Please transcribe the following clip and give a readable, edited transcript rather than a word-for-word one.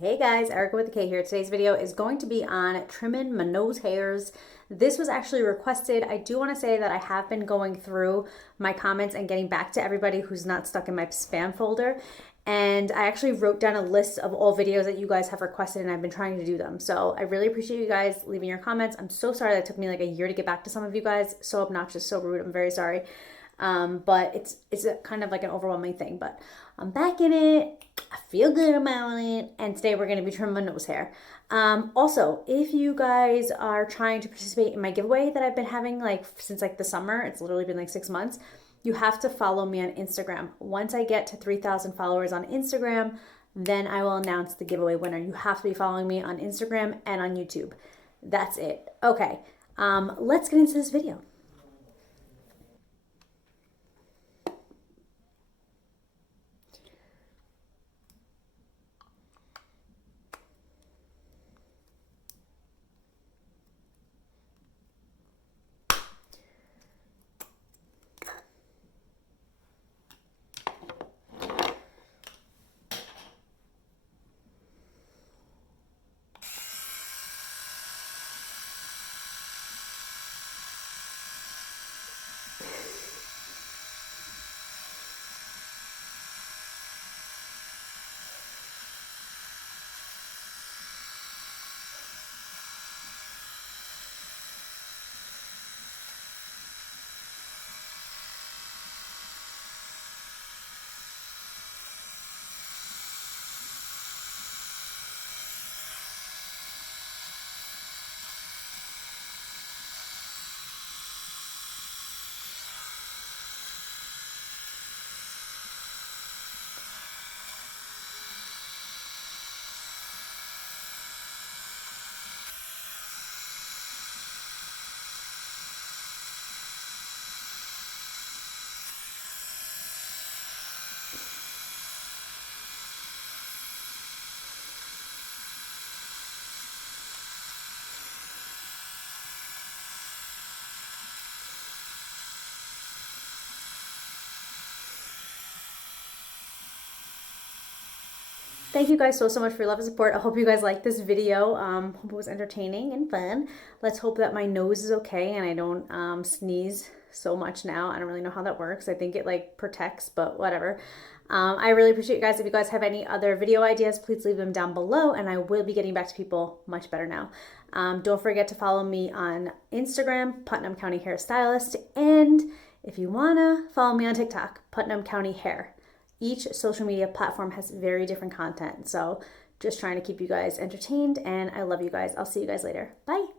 Hey guys, Erica with the K here. Today's video is going to be on trimming my nose hairs. This was actually requested. I do want to say that I have been going through my comments and getting back to everybody who's not stuck in my spam folder. And I actually wrote down a list of all videos that you guys have requested and I've been trying to do them. So I really appreciate you guys leaving your comments. I'm so sorry that it took me like a year to get back to some of you guys. So obnoxious, so rude. I'm very sorry. But it's a kind of like an overwhelming thing, but I'm back in it. I feel good about it. And today we're going to be trimming my nose hair. Also, if you guys are trying to participate in my giveaway that I've been having like since like the summer, it's literally been like 6 months, you have to follow me on Instagram. Once I get to 3,000 followers on Instagram, then I will announce the giveaway winner. You have to be following me on Instagram and on YouTube. That's it. Okay, let's get into this video. Thank you guys so much for your love and support. I hope you guys liked this video. Hope it was entertaining and fun. Let's hope that my nose is okay and I don't sneeze so much now. I don't really know how that works. I think it like protects, but whatever. I really appreciate you guys. If you guys have any other video ideas, please leave them down below and I will be getting back to people much better now. Don't forget to follow me on Instagram, Putnam County Hairstylist, and if you wanna, follow me on TikTok, Putnam County Hair. Each social media platform has very different content. So just trying to keep you guys entertained, and I love you guys. I'll see you guys later. Bye.